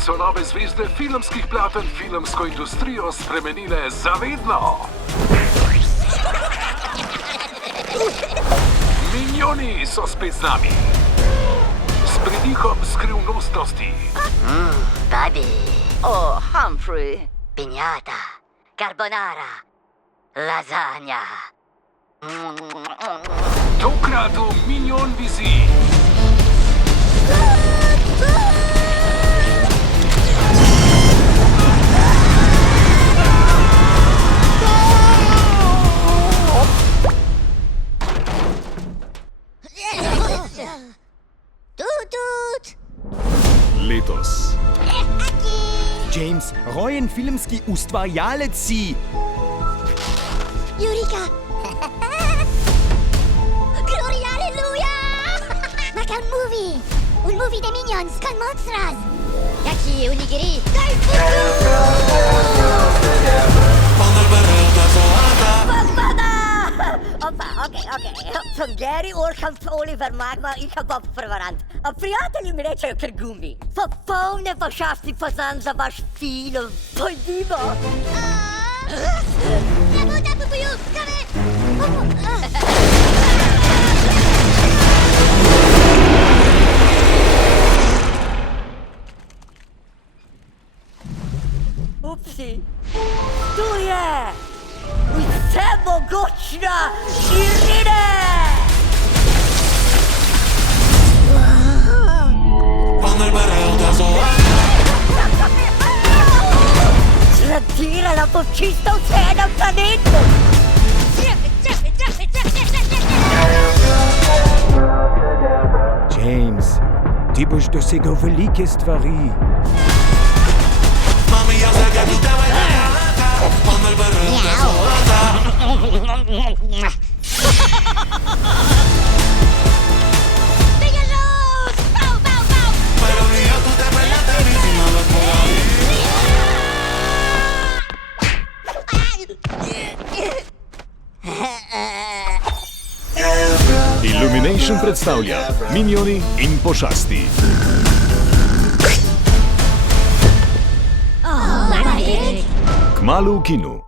so nove zvezde filmskih platen filmsko industrijo spremenile zavedno. Minioni so spet z nami. S pridihom skrivnostnosti. Babi, Humphrey. pinjata, carbonara, lasagna. Tokrat v Minion viziji. Tut! Letos. James, rojen filmski ustvarjalec si. Eureka! Gloria, alleluja! Maka un movie de Minions con monstras. Jaki unigiri? Daj Okej. Sem Gary Orham, Oliver Magma in Bob Prevarant. A prijatelji mi rečejo kar gumbi. Popolne pošasti poznam za vaš film. Pojdimo! Ne bo da popoju, skave! Upsi, tu je! Vsemogočna Irine! Zradirala bo čisto vse na planetu! James, ti boš dosegal velike stvari. Illumination predstavlja Minioni in pošasti. Kmalu v kinu.